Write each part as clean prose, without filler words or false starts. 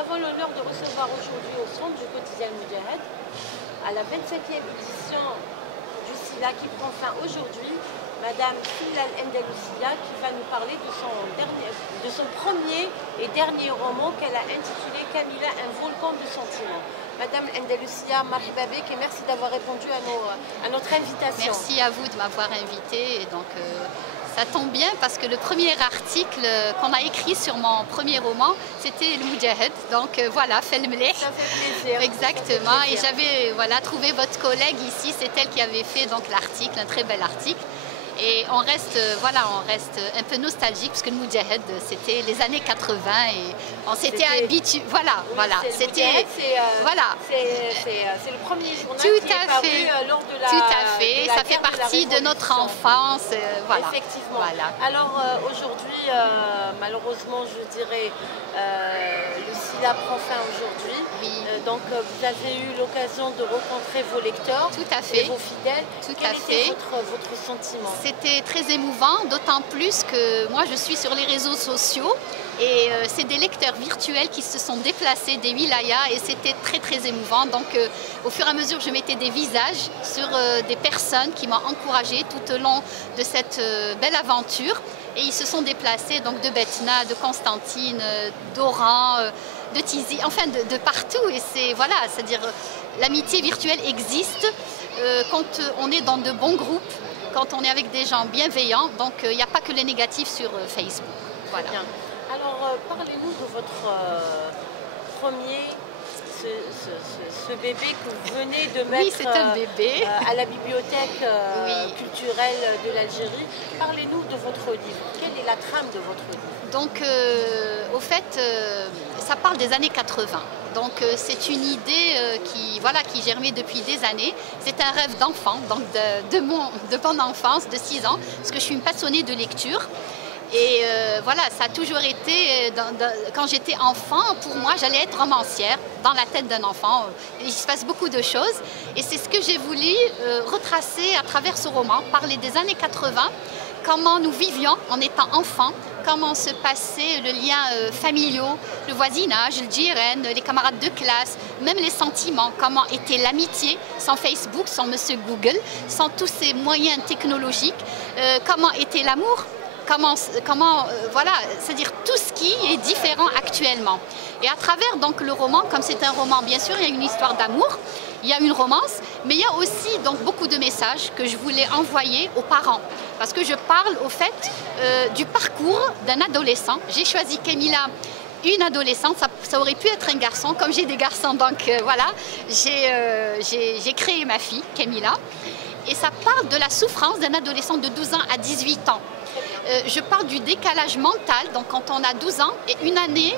avons l'honneur de recevoir aujourd'hui au centre du quotidien Moudjahid, à la 27e édition du SILA qui prend fin aujourd'hui, Madame Fila Al-Andalousia qui va nous parler de son premier et dernier roman qu'elle a intitulé Camilla, un volcan de sentiments. Madame Andalousia, marhaba bik et merci d'avoir répondu à notre invitation. Merci à vous de m'avoir invitée. Donc, ça tombe bien parce que le premier article qu'on a écrit sur mon premier roman, c'était le Moudjahid. Donc voilà, fait le mleh. Ça fait plaisir. Exactement. Fait plaisir. Et j'avais trouvé votre collègue ici, c'est elle qui avait fait donc l'article, un très bel article. Et on reste un peu nostalgique parce que le Moudjahid, c'était les années 80 et on s'était habitué. Voilà, oui, voilà. C'était voilà. C'est le premier journal tout qui est paru lors de la. Tout à fait. Ça fait partie de notre enfance. Voilà. Effectivement. Voilà. Alors aujourd'hui, malheureusement, je dirais, le SILA prend fin aujourd'hui. Oui. Donc vous avez eu l'occasion de rencontrer vos lecteurs, tout à fait. Et vos fidèles. Quel était votre sentiment? C'était très émouvant, d'autant plus que moi je suis sur les réseaux sociaux et c'est des lecteurs virtuels qui se sont déplacés des wilayas et c'était très émouvant. Donc au fur et à mesure je mettais des visages sur des personnes qui m'ont encouragée tout au long de cette belle aventure et ils se sont déplacés donc de Betna, de Constantine, d'Oran, de Tizi, enfin de partout. Et c'est voilà, c'est-à-dire l'amitié virtuelle existe quand on est dans de bons groupes, quand on est avec des gens bienveillants. Donc il n'y a pas que les négatifs sur Facebook. Voilà. Bien. Alors parlez-nous de votre premier, ce bébé que vous venez de mettre oui, c'est un bébé. À la bibliothèque culturelle de l'Algérie. Parlez-nous de votre livre. Quelle est la trame de votre livre? Donc, au fait, ça parle des années 80. Donc, c'est une idée qui germait depuis des années. C'est un rêve d'enfant, donc de mon enfance, de 6 ans, parce que je suis une passionnée de lecture. Et voilà, ça a toujours été, quand j'étais enfant, pour moi, j'allais être romancière dans la tête d'un enfant. Il se passe beaucoup de choses. Et c'est ce que j'ai voulu retracer à travers ce roman, parler des années 80, comment nous vivions en étant enfants, comment se passaient le lien familial, le voisinage, le djiren, les camarades de classe, même les sentiments, comment était l'amitié sans Facebook, sans Monsieur Google, sans tous ces moyens technologiques, comment était l'amour. Voilà, c'est-à-dire tout ce qui est différent actuellement. Et à travers donc le roman, comme c'est un roman, bien sûr, il y a une histoire d'amour, il y a une romance, mais il y a aussi donc beaucoup de messages que je voulais envoyer aux parents. Parce que je parle au fait du parcours d'un adolescent. J'ai choisi Camilla, une adolescente, ça aurait pu être un garçon, comme j'ai des garçons, donc voilà, j'ai créé ma fille, Camilla. Et ça parle de la souffrance d'un adolescent de 12 ans à 18 ans. Je parle du décalage mental, donc quand on a 12 ans, et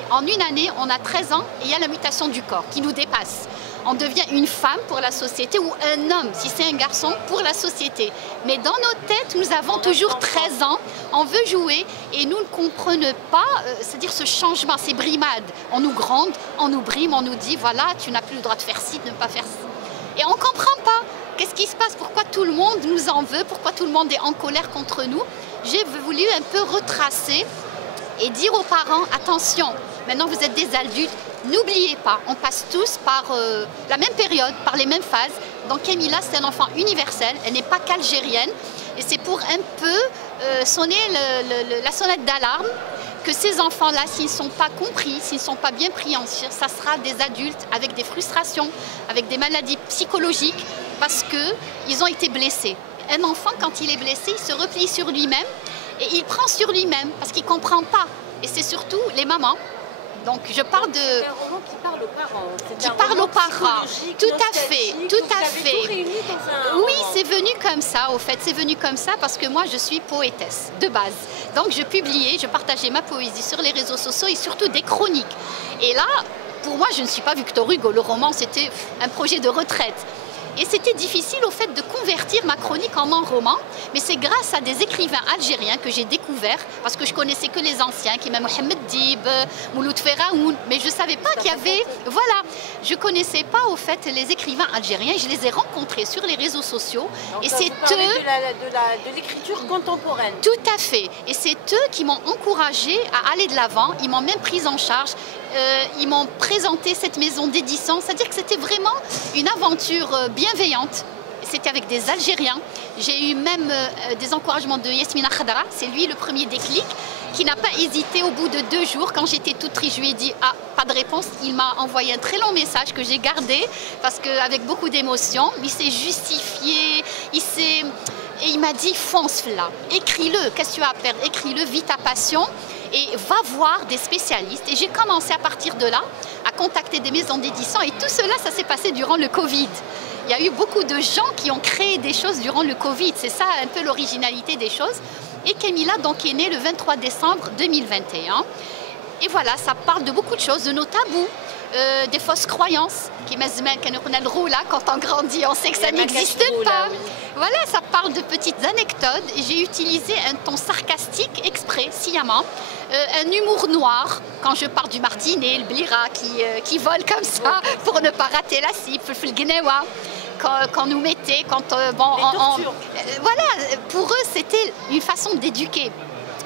en une année, on a 13 ans, et il y a la mutation du corps qui nous dépasse. On devient une femme pour la société ou un homme, si c'est un garçon, pour la société. Mais dans nos têtes, nous avons toujours 13 ans, on veut jouer, et nous ne comprenons pas, c'est-à-dire ce changement, ces brimades. On nous gronde, on nous brime, on nous dit, voilà, tu n'as plus le droit de faire ci, de ne pas faire ci. Et on ne comprend pas. Qu'est-ce qui se passe? Pourquoi tout le monde nous en veut? Pourquoi tout le monde est en colère contre nous? J'ai voulu un peu retracer et dire aux parents, attention, maintenant vous êtes des adultes, n'oubliez pas, on passe tous par la même période, par les mêmes phases. Donc Camilla, c'est un enfant universel, elle n'est pas qu'algérienne. Et c'est pour un peu sonner la sonnette d'alarme que ces enfants-là, s'ils ne sont pas compris, s'ils ne sont pas bien pris en charge, ça sera des adultes avec des frustrations, avec des maladies psychologiques, parce qu'ils ont été blessés. Un enfant, quand il est blessé, il se replie sur lui-même et il prend sur lui-même parce qu'il ne comprend pas. Et c'est surtout les mamans. Donc je parle de... C'est un roman qui parle aux parents. Qui parle aux parents. Tout à fait, tout à fait. Oui, c'est venu comme ça, au fait. C'est venu comme ça parce que moi, je suis poétesse, de base. Donc je publiais, je partageais ma poésie sur les réseaux sociaux et surtout des chroniques. Et là, pour moi, je ne suis pas Victor Hugo. Le roman, c'était un projet de retraite. Et c'était difficile au fait de convertir ma chronique en un roman, mais c'est grâce à des écrivains algériens que j'ai découvert, parce que je connaissais que les anciens, qui même Mohamed Dib, Mouloud Ferraoun, mais je ne savais pas qu'il y avait... Voilà, je ne connaissais pas au fait les écrivains algériens, je les ai rencontrés sur les réseaux sociaux. Donc, et c'est eux... de l'écriture contemporaine. Tout à fait. Et c'est eux qui m'ont encouragée à aller de l'avant, ils m'ont même prise en charge. Ils m'ont présenté cette maison d'édition, c'est-à-dire que c'était vraiment une aventure bienveillante. C'était avec des Algériens. J'ai eu même des encouragements de Yasmina Khadra, c'est lui le premier déclic, qui n'a pas hésité au bout de 2 jours, quand j'étais toute triste, je lui ai dit « Ah, pas de réponse ». Il m'a envoyé un très long message que j'ai gardé, parce qu'avec beaucoup d'émotion, il s'est justifié, et il m'a dit « Fonce là, écris-le, qu'est-ce que tu as à perdre, écris-le, vis ta passion ». Et va voir des spécialistes. Et j'ai commencé à partir de là à contacter des maisons d'édition. Et tout cela, ça s'est passé durant le Covid. Il y a eu beaucoup de gens qui ont créé des choses durant le Covid. C'est ça un peu l'originalité des choses. Et Camilla donc est née le 23 décembre 2021. Et voilà, ça parle de beaucoup de choses, de nos tabous, des fausses croyances. Quand on grandit, on sait que ça n'existe pas. Voilà, ça parle de petites anecdotes. J'ai utilisé un ton sarcastique exprès, sciemment. Un humour noir, quand je parle du martinet, le blira qui vole comme ça pour ne pas rater la cible, le gnewa, qu'on nous mettait, voilà, pour eux c'était une façon d'éduquer.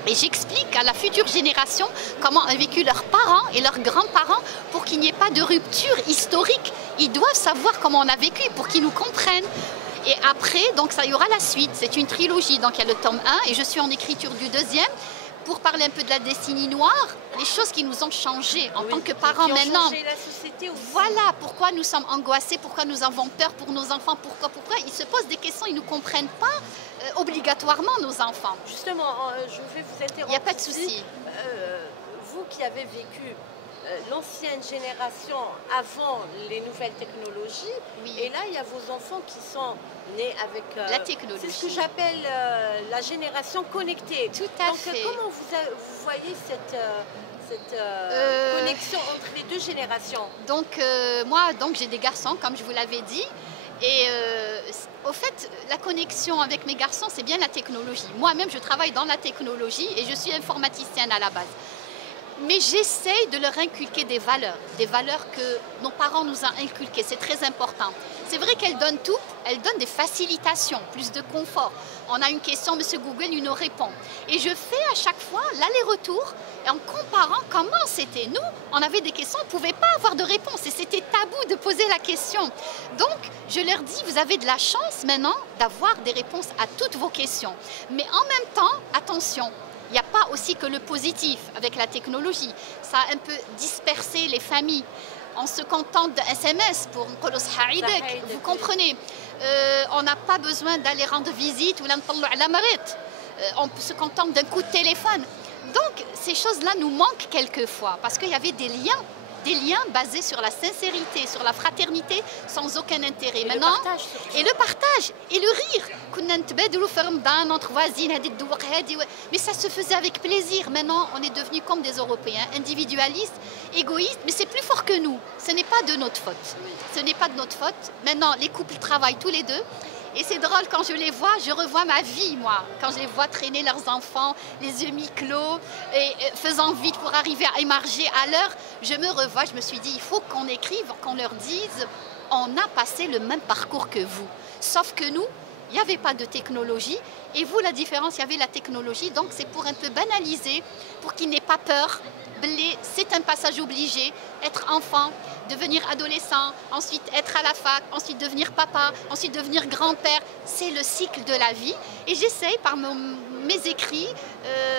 Et j'explique à la future génération comment ont vécu leurs parents et leurs grands-parents pour qu'il n'y ait pas de rupture historique. Ils doivent savoir comment on a vécu pour qu'ils nous comprennent. Et après, donc ça y aura la suite. C'est une trilogie, donc il y a le tome 1 et je suis en écriture du 2e. Pour parler un peu de la décennie noire, les choses qui nous ont changé en tant que parents maintenant. Changé la société aussi. Voilà, pourquoi nous sommes angoissés, pourquoi nous avons peur pour nos enfants, pourquoi ils se posent des questions, ils ne nous comprennent pas obligatoirement, nos enfants. Justement, je vais vous interrompre. Il n'y a pas de souci. Vous qui avez vécu l'ancienne génération avant les nouvelles technologies, oui. Et là il y a vos enfants qui sont nés avec la technologie. C'est ce que j'appelle la génération connectée. Tout à Donc, fait. comment vous voyez cette connexion entre les 2 générations? Donc moi, j'ai des garçons, comme je vous l'avais dit. Et au fait, la connexion avec mes garçons, c'est bien la technologie. Moi-même, je travaille dans la technologie et je suis informaticienne à la base. Mais j'essaye de leur inculquer des valeurs que nos parents nous ont inculquées. C'est très important. C'est vrai qu'elles donnent tout, elles donnent des facilitations, plus de confort. On a une question, Monsieur Google, il nous répond. Et je fais à chaque fois l'aller-retour en comparant comment c'était. Nous, on avait des questions, on ne pouvait pas avoir de réponse et c'était tabou de poser la question. Donc, je leur dis, vous avez de la chance maintenant d'avoir des réponses à toutes vos questions. Mais en même temps, attention, il n'y a pas aussi que le positif avec la technologie. Ça a un peu dispersé les familles. On se contente d'un SMS pour vous comprenez. On n'a pas besoin d'aller rendre visite ou on se contente d'un coup de téléphone. Donc ces choses-là nous manquent quelquefois parce qu'il y avait des liens basés sur la sincérité, sur la fraternité, sans aucun intérêt. Maintenant, le partage et le rire. Entre voisines, mais ça se faisait avec plaisir. Maintenant, on est devenus comme des Européens, individualistes, égoïstes, mais c'est plus fort que nous. Ce n'est pas de notre faute. Ce n'est pas de notre faute. Maintenant, les couples travaillent tous les deux. Et c'est drôle, quand je les vois, je revois ma vie, moi. Quand je les vois traîner leurs enfants, les yeux mi-clos, et faisant vite pour arriver à émarger à l'heure, je me revois, je me suis dit, il faut qu'on écrive, qu'on leur dise, on a passé le même parcours que vous. Sauf que nous, il n'y avait pas de technologie. Et vous, la différence, il y avait la technologie. Donc, c'est pour un peu banaliser, pour qu'ils n'aient pas peur. C'est un passage obligé. Être enfant, devenir adolescent, ensuite être à la fac, ensuite devenir papa, ensuite devenir grand-père. C'est le cycle de la vie. Et j'essaye, par mes écrits,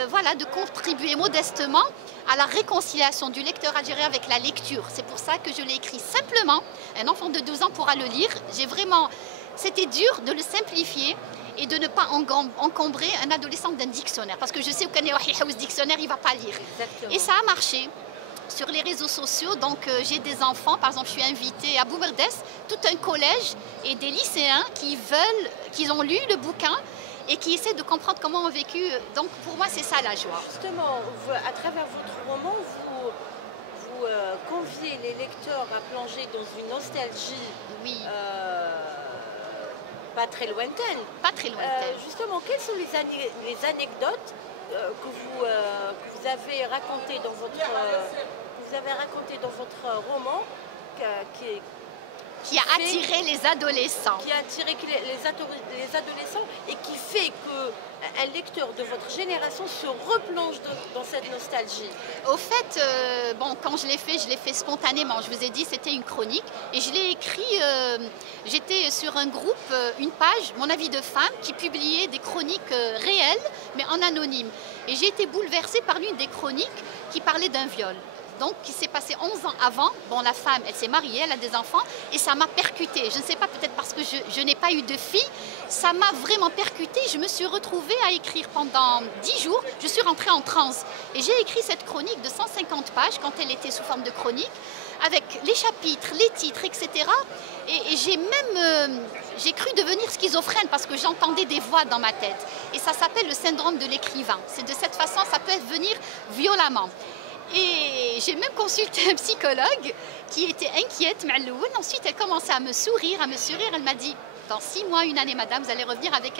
voilà, de contribuer modestement à la réconciliation du lecteur algérien avec la lecture. C'est pour ça que je l'ai écrit simplement. Un enfant de 12 ans pourra le lire. C'était dur de le simplifier et de ne pas encombrer un adolescent d'un dictionnaire. Parce que je sais qu'un dictionnaire, il ne va pas lire. Exactement. Et ça a marché. Sur les réseaux sociaux, donc j'ai des enfants, par exemple je suis invitée à Boumerdes, tout un collège et des lycéens qui ont lu le bouquin et qui essaient de comprendre comment on a vécu. Donc pour moi c'est ça la joie. Justement, à travers votre roman, vous conviez les lecteurs à plonger dans une nostalgie. Oui. Pas très lointaine. Pas très lointaine. Justement, quelles sont les anecdotes que vous avez racontées dans votre roman qui a attiré les adolescents. Qui a attiré les adolescents et qui fait qu'un lecteur de votre génération se replonge dans cette nostalgie. Au fait, bon, quand je l'ai fait spontanément. Je vous ai dit, c'était une chronique et je l'ai écrit, j'étais sur un groupe, une page, Mon avis de femme, qui publiait des chroniques réelles, mais en anonyme. Et j'ai été bouleversée par l'une des chroniques qui parlait d'un viol. Donc, qui s'est passé 11 ans avant. Bon, la femme, elle s'est mariée, elle a des enfants, et ça m'a percutée. Je ne sais pas, peut-être parce que je n'ai pas eu de fille, ça m'a vraiment percutée. Je me suis retrouvée à écrire pendant 10 jours. Je suis rentrée en transe. Et j'ai écrit cette chronique de 150 pages, quand elle était sous forme de chronique, avec les chapitres, les titres, etc. Et j'ai cru devenir schizophrène parce que j'entendais des voix dans ma tête. Et ça s'appelle le syndrome de l'écrivain. C'est de cette façon, ça peut venir violemment. Et j'ai même consulté un psychologue qui était inquiète. Ensuite, elle commençait à me sourire. Elle m'a dit, dans 6 mois, 1 année, madame, vous allez revenir avec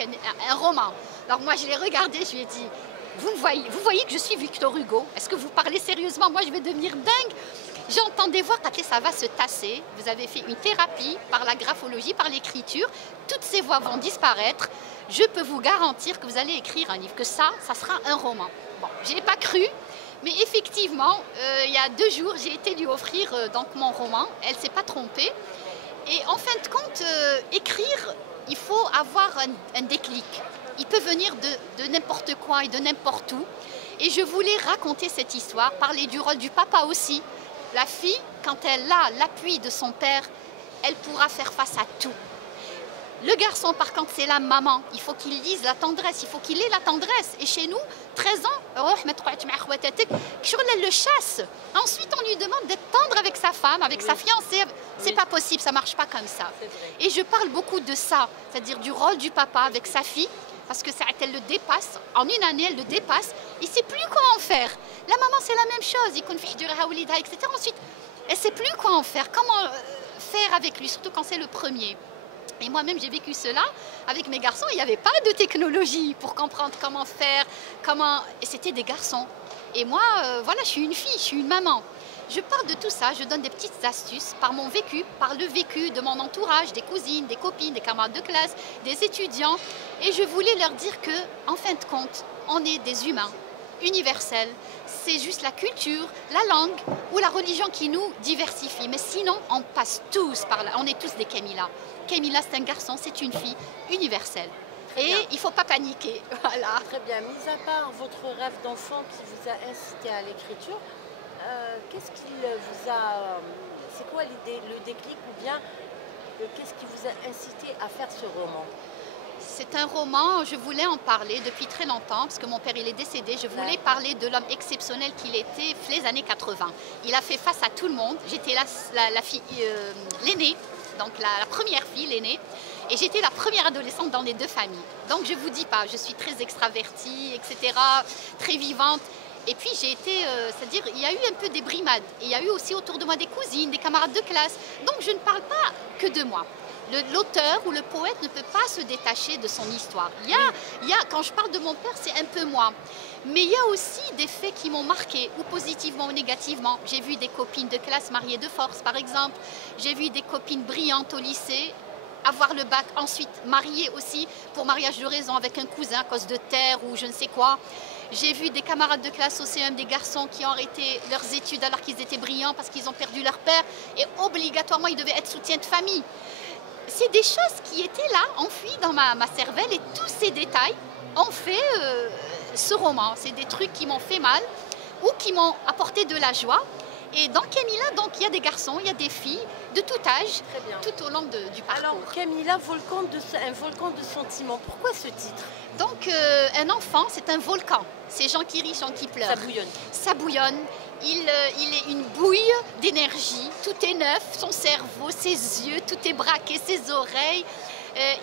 un roman. Alors moi, je l'ai regardé, je lui ai dit, vous voyez que je suis Victor Hugo? Est-ce que vous parlez sérieusement? Moi, je vais devenir dingue. J'entends des voix, quand ça va se tasser. Vous avez fait une thérapie par la graphologie, par l'écriture. Toutes ces voix vont disparaître. Je peux vous garantir que vous allez écrire un livre, que ça sera un roman. Bon, je n'ai pas cru. Mais effectivement, il y a 2 jours, j'ai été lui offrir donc mon roman. Elle ne s'est pas trompée. Et en fin de compte, écrire, il faut avoir un déclic. Il peut venir de n'importe quoi et de n'importe où. Et je voulais raconter cette histoire, parler du rôle du papa aussi. La fille, quand elle a l'appui de son père, elle pourra faire face à tout. Le garçon, par contre, c'est la maman. Il faut qu'il lise la tendresse, il faut qu'il ait la tendresse. Et chez nous, 13 ans, elle le chasse. Ensuite, on lui demande d'être tendre avec sa femme, avec sa fiancée. C'est pas possible, ça marche pas comme ça. Et je parle beaucoup de ça, c'est-à-dire du rôle du papa avec sa fille, parce que ça, elle le dépasse. En 1 année, elle le dépasse. Il ne sait plus quoi en faire. La maman, c'est la même chose. Etc. Ensuite, elle ne sait plus quoi en faire. Comment faire avec lui, surtout quand c'est le premier. Et moi-même, j'ai vécu cela avec mes garçons. Il n'y avait pas de technologie pour comprendre comment faire, Et c'était des garçons. Et moi, voilà, je suis une fille, je suis une maman. Je parle de tout ça, je donne des petites astuces par mon vécu, par le vécu de mon entourage, des cousines, des copines, des camarades de classe, des étudiants. Et je voulais leur dire que, en fin de compte, on est des humains universels. C'est juste la culture, la langue ou la religion qui nous diversifie. Mais sinon, on passe tous par là. On est tous des Camilla. Camilla, c'est un garçon, c'est une fille universelle. Et il ne faut pas paniquer. Voilà. Très bien. Mis à part votre rêve d'enfant qui vous a incité à l'écriture, qu'est-ce qui vous a... C'est quoi l'idée, le déclic ou bien qu'est-ce qui vous a incité à faire ce roman? C'est un roman, je voulais en parler depuis très longtemps, parce que mon père il est décédé. Je voulais parler de l'homme exceptionnel qu'il était les années 80. Il a fait face à tout le monde. J'étais la fille, l'aînée, donc la première fille, l'aînée. Et j'étais la première adolescente dans les 2 familles. Donc je ne vous dis pas, je suis très extravertie, etc., très vivante. Et puis j'ai été, c'est-à-dire, il y a eu un peu des brimades. Et il y a eu aussi autour de moi des cousines, des camarades de classe. Donc je ne parle pas que de moi. L'auteur ou le poète ne peut pas se détacher de son histoire. Quand je parle de mon père, c'est un peu moi. Mais il y a aussi des faits qui m'ont marqué, ou positivement ou négativement. J'ai vu des copines de classe mariées de force, par exemple. J'ai vu des copines brillantes au lycée, avoir le bac, ensuite mariées aussi, pour mariage de raison avec un cousin à cause de terre ou je ne sais quoi. J'ai vu des camarades de classe au CM, des garçons qui ont arrêté leurs études alors qu'ils étaient brillants parce qu'ils ont perdu leur père et obligatoirement ils devaient être soutien de famille. C'est des choses qui étaient là, enfouies dans ma cervelle, et tous ces détails ont fait ce roman. C'est des trucs qui m'ont fait mal ou qui m'ont apporté de la joie. Et dans Camilla, donc, il y a des garçons, il y a des filles de tout âge, tout au long du parcours. Alors Camilla, un volcan de sentiments, pourquoi ce titre? Donc un enfant, c'est un volcan. C'est Jean qui rit, Jean qui pleure. Ça bouillonne. Ça bouillonne. Il est une bouille d'énergie. Tout est neuf, son cerveau, ses yeux, tout est braqué, ses oreilles.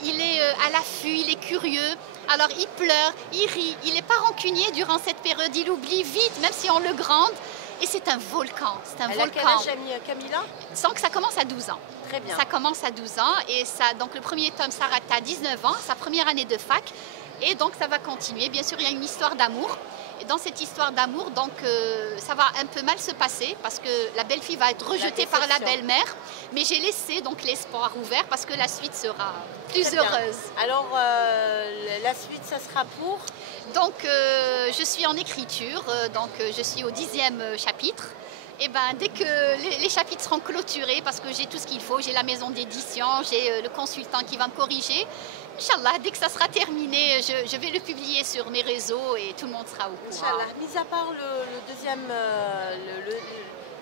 Il est à l'affût, il est curieux. Alors il pleure, il rit, il n'est pas rancunier durant cette période. Il oublie vite, même si on le grande. Et c'est un volcan. C'est un volcan. Elle a quel âge, Camilla? Sans que ça commence à 12 ans. Très bien. Ça commence à 12 ans. Et ça, donc le premier tome s'arrête à 19 ans, sa première année de fac. Et donc ça va continuer. Bien sûr, il y a une histoire d'amour. Et dans cette histoire d'amour, donc ça va un peu mal se passer parce que la belle-fille va être rejetée par la belle-mère. Mais j'ai laissé donc l'espoir ouvert parce que la suite sera plus heureuse. Alors la suite, ça sera pour? Donc je suis en écriture, donc je suis au 10e chapitre. Et ben, dès que les chapitres seront clôturés, parce que j'ai tout ce qu'il faut, j'ai la maison d'édition, j'ai le consultant qui va me corriger. Inch'Allah, dès que ça sera terminé, je vais le publier sur mes réseaux et tout le monde sera au courant. Inch'Allah. Mis à part le deuxième,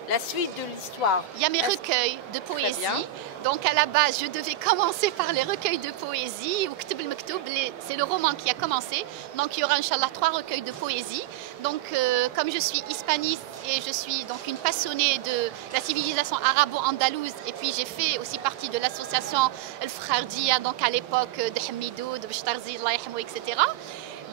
la suite de l'histoire. Il y a mes recueils de poésie. Donc à la base, je devais commencer par les recueils de poésie. C'est le roman qui a commencé. Donc il y aura Inch'Allah 3 recueils de poésie. Donc comme je suis hispaniste et je suis donc une passionnée de la civilisation arabo-andalouse, et puis j'ai fait aussi partie de l'association El Frardia, donc à l'époque de Hamidou, de Bchtarzi, etc.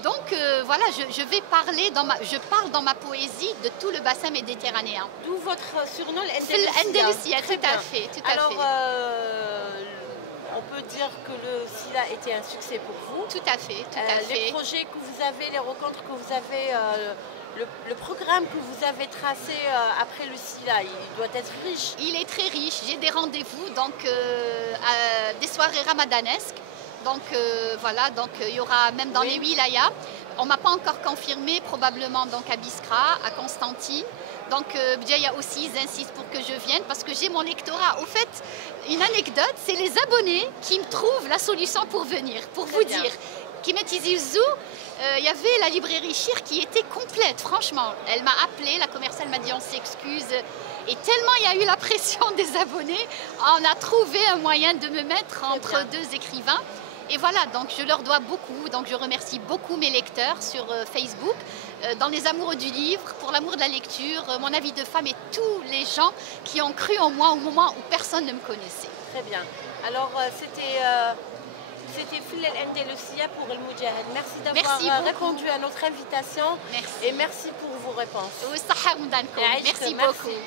Donc voilà, je parle dans ma poésie de tout le bassin méditerranéen. D'où votre surnom, l'Andalousia. Tout à fait. Alors, on peut dire que le SILA était un succès pour vous. Tout à fait, tout à fait. Les projets que vous avez, les rencontres que vous avez, le programme que vous avez tracé après le SILA, il doit être riche. Il est très riche. J'ai des rendez-vous, donc des soirées ramadanesques. Donc voilà, donc il y aura même dans les wilayas. On ne m'a pas encore confirmé, probablement donc à Biskra, à Constantine. Donc Bdjaya aussi, ils insistent pour que je vienne parce que j'ai mon lectorat. Au fait, une anecdote, c'est les abonnés qui me trouvent la solution pour venir, pour vous dire. Kimetizizou, il y avait la librairie Chir qui était complète, franchement. Elle m'a appelée, la commerciale m'a dit on s'excuse. Et tellement il y a eu la pression des abonnés, on a trouvé un moyen de me mettre entre deux écrivains. Et voilà, donc je leur dois beaucoup, donc je remercie beaucoup mes lecteurs sur Facebook, dans les amoureux du livre, pour l'amour de la lecture, mon avis de femme et tous les gens qui ont cru en moi au moment où personne ne me connaissait. Très bien. Alors c'était Fillal Andalousia pour El Moudjahid. Merci d'avoir répondu à notre invitation. Merci. Et merci pour vos réponses. Merci beaucoup.